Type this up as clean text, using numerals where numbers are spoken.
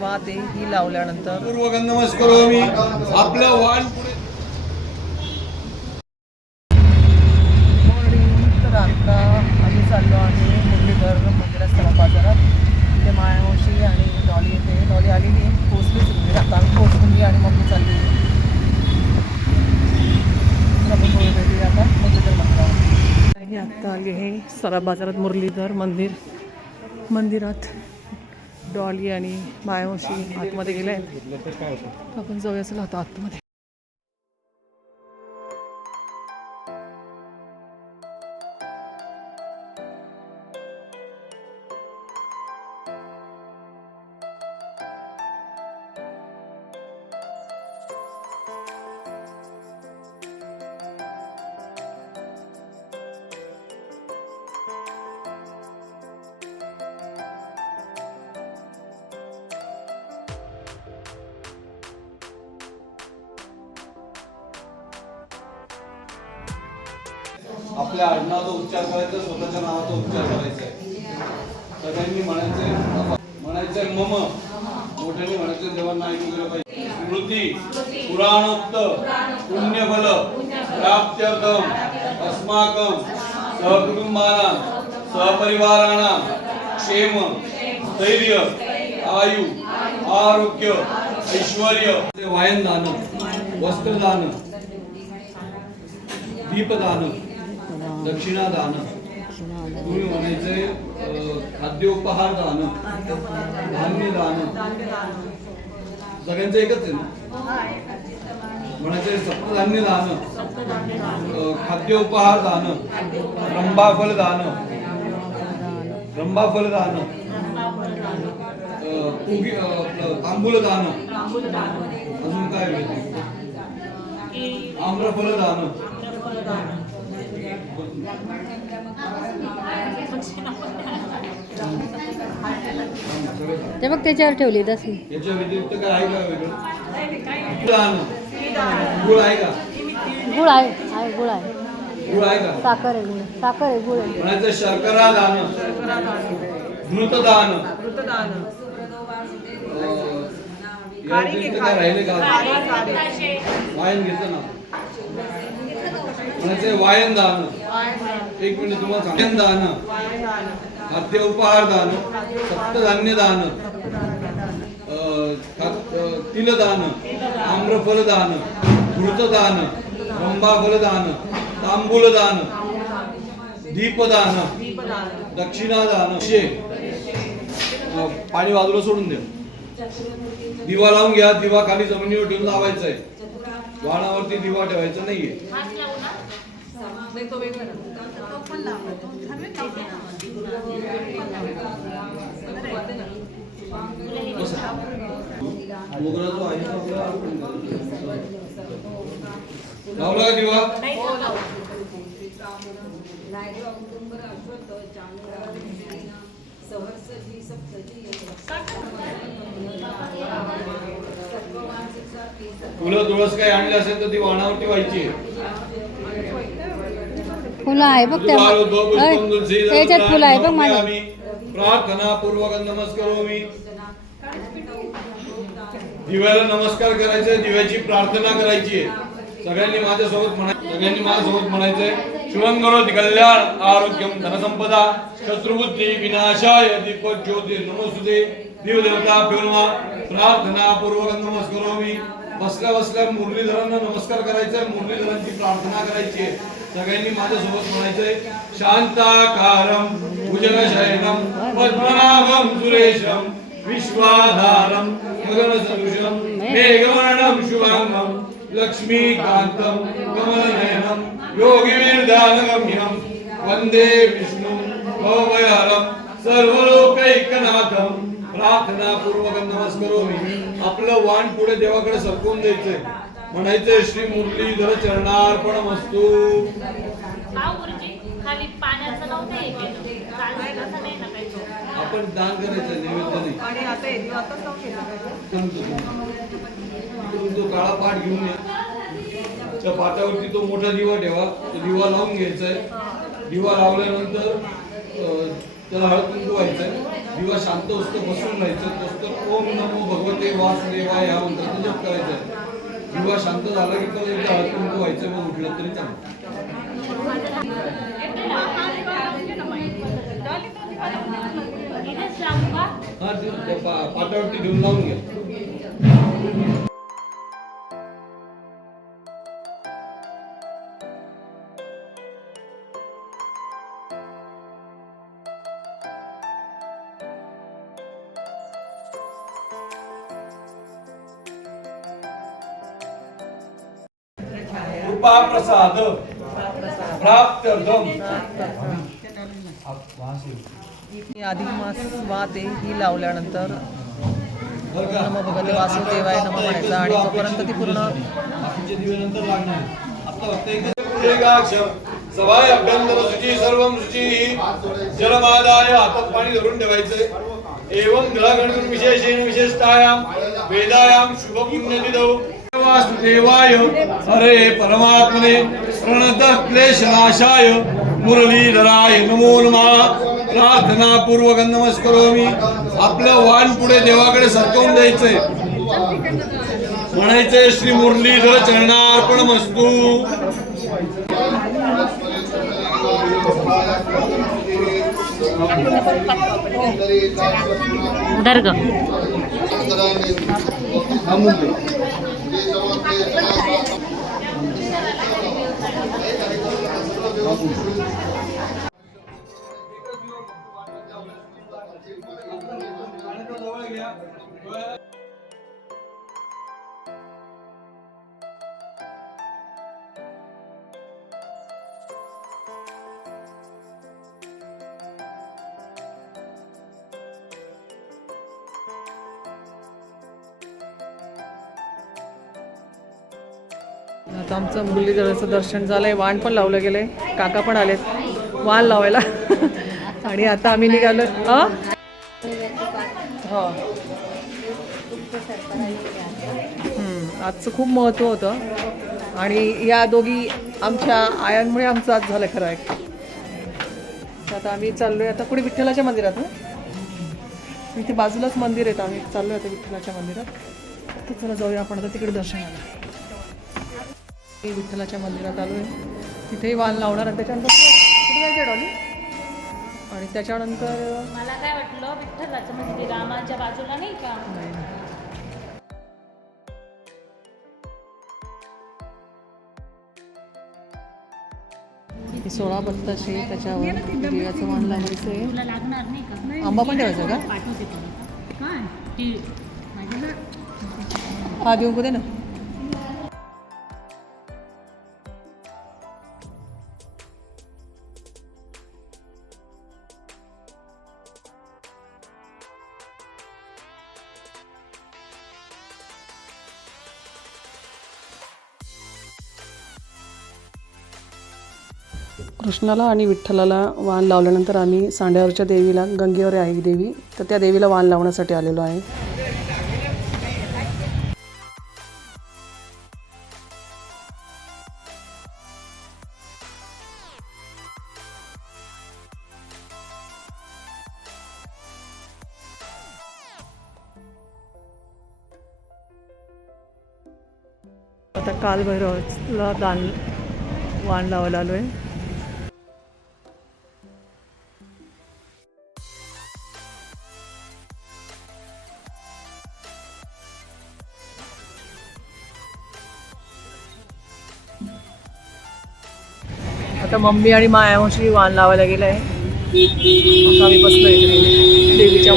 वाते ही लावल्यानंतर पूर्वगंध नमस्कारामी आपलं वाण तर आता आम्ही चाललो आहे मुरलीधर मंदिरात बाजारात. इथे मायामावशी आणि डॉली येते. डॉली आलेली पोचलीच म्हणजे आता आम्ही पोचली आणि मग मी चालली आपण भेटूया आता मुरलीधर मंदिरात. आणि आत्ता आली आहे सरा बाजारात मुरलीधर मंदिरात. डॉली आणि मायामावशी आतमध्ये गेले आहेत. आपण जाऊया चला आता आतमध्ये. आपल्या आडनावाचा उच्चार करायचा, स्वतःच्या नावाचा उच्चार करायचा आहे. सगळ्यांनी म्हणायचंय मम, मोठ्यांनी म्हणायचं देवांना ऐकू गेलं पाहिजे. स्मृती पुराणोक्त पुण्यफल प्राप्त्यर्थम अस्माकं सहकुटुंबानां सहपरिवाराणां क्षेम धैर्य आयु आरोग्य ऐश्वर्य वायनदान वस्त्रदान दीपदान दक्षिणादान तुम्ही म्हणायचे खाद्योपहार दान धान्य दान सगळ्यांचं एकच आहे ना. म्हणायचे सप्तधान्य दान खाद्योपहार दान रंभाफल दान तांबूल दान अजून काय मिळते आम्रफल दान ते बघ त्याच्यावर ठेवली दसवी. याच्या व्यतिरिक्त काय आहे का वेगळं दान गुळ आहे का? गुळ आहे गुळ आहे का? साखर आहे गुळ आहे. म्हणायचं शर्करा दान घृतदान काय राहिले का? वायन घेतलं ना. म्हणायचं वायन दान. एक मिनिट तुम्हाला वायन दान खाद्य उपहार दान सप्तधान्य दान तिलदान आम्रफल दान घृतदान रंभाफल दान तांबूल दान दीपदान दक्षिणादान. पाणी बाजूला सोडून द्या. दिवा लावून घ्या. दिवा खाली जमिनीवर ठेवून लावायचा आहे. वाणावरती दिवा ठेवायचा नाहीये. मोगरा जो आहे लावला दिवा. फुलं तुळस काही आणले असेल तर ती वाणावरती व्हायची. फुलं आहे बघ त्याच्यात फुलं आहे बघ माझ्या. प्रार्थना पूर्वक नमस्कारोमी. दिव्याला नमस्कार करायचा. दिव्याची प्रार्थना करायची आहे. सगळ्यांनी माझ्यासोबत म्हणायचंय शुभं करोति कल्याण आरोग्यम धनसंपदा शत्रुबुद्धी विनाशाय दीपक ज्योती नमोस्तुते. देवदेवताभ्यो नमः. प्रार्थना पूर्वक नमस्कारोमी. बसल्या मुरलीधरांना नमस्कार करायचा आहे. मुरलीधरांची प्रार्थना करायची आहे. सगळ्यांनी माझ्यासोबत म्हणायचंय शांताकारं भुजगशयनं पद्मनाभं सुरेशं विश्वाधारं गगनसदृशं मेघवर्णं शुभांगं लक्ष्मीकान्तं कमलनयनं योगिविरदानगम्यं वंदे विष्णुं भवभयहरं सर्वलोकैकनाथं. प्रार्थना पूर्वक नमस्कारोमी. आपलं वाण पुढे देवाकडे सरकवून द्यायचंय. म्हणायचंय श्री मुरलीधर चरणार्पणमस्तु. आपण दान करायचं नैवेद्य नाही. तो काळा पाठ घेऊन या. त्या पाटावरती तो मोठा दिवा ठेवा. तो दिवा लावून घ्यायचा आहे. दिवा लावल्यानंतर त्याला हळद कुंकू व्हायचं. दिवा शांत असतो बसून राहायचं. तोच ओम नमो भगवते वासुदेवाय हा मंत्र जप करायचा आहे. दिवा शांत झाला की तो एकदा हळद कुंकू व्हायचं, मग उठलं तरी चांगलं. हा ते पाटावरती घेऊन लावून घ्या. कृपा प्रसाद प्राप्त्यर्थम. ही अधिक मास वात आहे, ही लावल्यानंतर नमो भगवते वासुदेवाय नमः म्हणायचं आणि तोपर्यंत ती पूर्ण बाकीच्या दिव्यानंतर लागणार. आता फक्त एकच सवाय अभ्यंतर शुची सर्वं शुची. जलमादाय हातात पाणी धरून ठेवायचंय. एवं ग्रहगणन विशेषेण विशेषतायां वेदायां शुभ पुण्यतिथौ वासुदेवाय हरे परमात्मने प्रणतः क्लेशनाशाय मुरलीधराय नमो नमः. प्रार्थना पूर्वक नमस्कारोमी. आपलं वाण पुढे देवाकडे सरकवून द्यायचंय. म्हणायचंय श्री मुरलीधर चरणार्पणमस्तु. दर्ग आता आमचं मुरलीधराचं दर्शन झालंय. वाण पण लावलं गेलंय. काका पण आलेत वाण लावायला. आणि आता आम्ही निघालो. हो आजचं खूप महत्त्व होतं आणि या दोघी आमच्या आयांमुळे आमचं आज झालं खरं आहे. आता आम्ही चाललोय आता कुठे विठ्ठलाच्या मंदिरात ना, इथे बाजूलाच मंदिर आहे. आम्ही चाललोय आता विठ्ठलाच्या मंदिरात. तर चला जाऊया आपण आता तिकडे दर्शनाला. विठ्ठलाच्या मंदिरात आलोय. तिथेही वाण लावणार आणि त्याच्यानंतर कुठे जायचं डॉली. आणि त्याच्यानंतर मला काय वाटलं विठ्ठलाचं मंदिर रामाच्या बाजूला नाही का. नाही 16 बत्ताशे त्याच्यावर दिव्याचं वाण लावायचं आहे. तुला लागणार नाही का. आंबा पण ठेवायचा का. पाठवते तुला. हां ती हा देऊ दे ना. कृष्णाला आणि विठ्ठलाला वाण लावल्यानंतर आम्ही सांड्यावरच्या देवीला, गंगेवर आहे देवी, तर त्या देवीला वाण लावण्यासाठी आलेलो आहे. आता कालभैरवला वाण लावायला आलो आहे. आता मम्मी आणि मायावशी वाण लावायला गेलं आहे. आता आम्ही बसलो इकडे देवीच्या